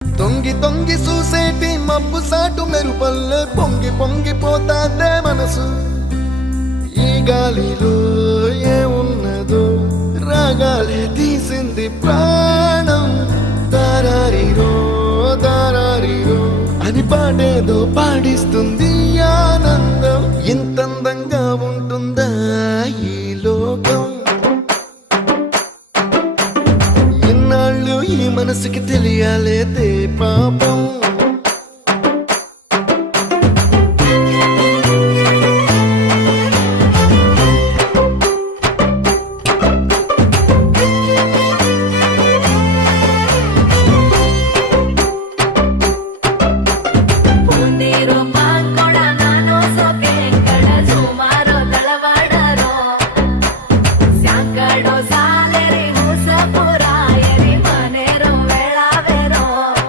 తొంగి తొంగి చూసేటి మబ్బు సాటు మెరుపల్లె పొంగి పొంగిపోతాదే మనసు. ఈ గాలిలో ఏమున్నదో రాగాలే తీసింది ప్రాణం. దారారిరో దారారిరో అని పాడేదో పాడిస్తుంది ఆనందం. ఇంతందంగా ఉంటుందా ఈ లోకం? ఇన్నాళ్ళు ఈ మనసుకి తెలియాలేదే పాపం.